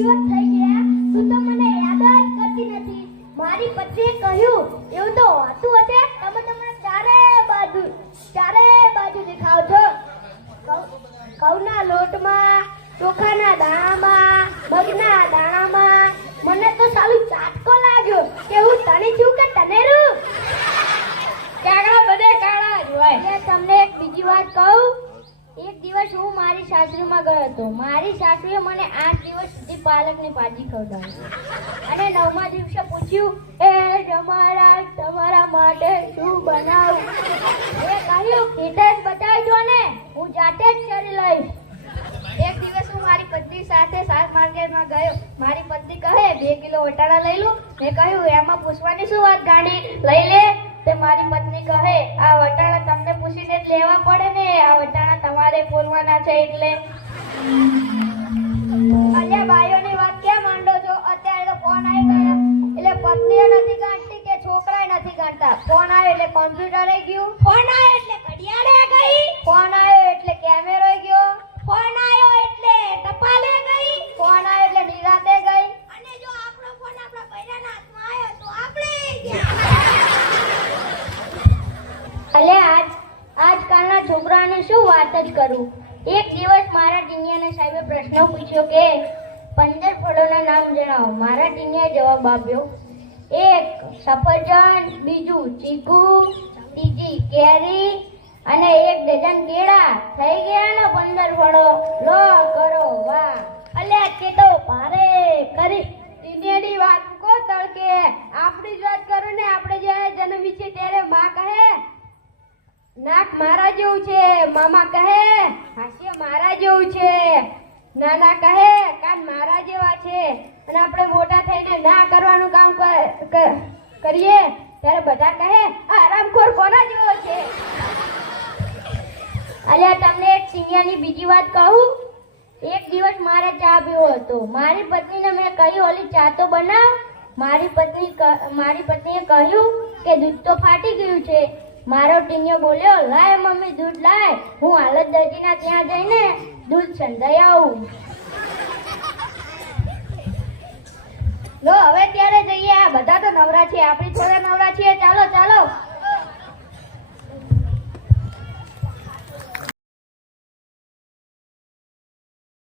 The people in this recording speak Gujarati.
દિવસ થઈ ગયા તું તો મને યાદ જ કરતી નથી. મારી પત્નીએ કહ્યું એવું તો હોતું હશે, તમે તમને ચારે બાજુ દેખાવ છો. ઘઉંના લોટમાં, ચોખાના દાણામાં, મગના દાણામાં. મને તો સાલું ચાટકો લાગ્યો કે હું તને છું કે તને રૂ. કાગડા બધે કાળા જ હોય. એટલે તમને એક બીજી વાત કહું. એક દિવસ હું મારી સાસરીમાં ગયો હતો. મારી સાસરીએ મને 8 દિવસ સુધી પાલકની ભાજી ખવડાવી અને 9મા દિવસે પૂછ્યું, એ જમારા તમારા માટે શું બનાવું? એ કહ્યું, કીધે જ બતાવજો ને, હું જાતે જ કરી લઈશ. એક દિવસ હું મારી પત્ની સાથે શાક માર્કેટમાં ગયો. મારી પત્ની કહે 2 કિલો વટાણા લઈ લો. મેં કહ્યું, એમાં પૂછવાની શું વાત ગાડી, લઈ લે. તે મારી પત્ની કહે, આ વટાણા તમને પૂછીને જ લેવા પડે ને, આ વટાણા તમારે ફોલવાના છે એટલે. અલ્યા બાઈઓની વાત કેમ માંડો છો? અત્યારે તો ફોન આવી ગયા એટલે પત્નીઓ નથી ગાંઠતી કે છોકરાએ નથી ગાંઠતા. ફોન આવ્યો એટલે કોમ્પ્યુટરે ગયું, ફોન આવ્યો એટલે ઘડિયાળે ગઈ, ફોન આવ્યો એટલે કેમેરો ગયો, ફોન આવ્યો એટલે ટપાલે ગઈ, ફોન આવ્યો એટલે નિરાતે ગઈ, અને જો આપણો ફોન આપણા બૈરાના હાથમાં આવ્યો તો આપણે ગયા. અલ્યા આજકાલના છોકરાઓની શું વાત જ કરું. એક દિવસ મારા ટીનિયાના સાહેબે પ્રશ્ન પૂછ્યો કે 15 ફળોના નામ જણાવો. મારા ટીનિયાએ જવાબ આપ્યો, 1 સફરજન, બીજું ચીકુ, ત્રીજી કેરી અને 1 ડઝન કેળા. થઈ ગયા ને 15 ફળો. લો કરો વાહ. અલ્યા કે તો ભારે કરી ટીનિયાની વાત કો તળકે. આપણી જ વાત કરો ને. આપણે જ્યારે જન્મી છે ત્યારે માં કહે નાક મારા જેવું છે, મામા કહે હાસ્ય મારા જેવું છે, નાના કહે કાન મારા જેવા છે, અને આપણે મોટા થઈને ના કરવાનું કામ કરીએ ત્યારે બધા કહે આરામખોર કોના જેવો છે. અલ્યા તમને એક સિંહિયાની બીજી વાત કહું. એક દિવસ મારે ચા પીવો હતો. મારી પત્નીને મેં કહ્યું, ઓલી ચા તો બનાવ. મારી પત્નીએ કહ્યું કે દૂધ તો ફાટી ગયું છે. મારો ટીનિયો બોલ્યો, લાય મમ્મી દૂધ લાય, હું હાલ જ દરજીના ત્યાં જઈને દૂધ સંધાઈ આવું. લો હવે ત્યારે જઈએ. આ બધા તો નવરા છે, આપણી થોડા નવરા છીએ. ચાલો ચાલો.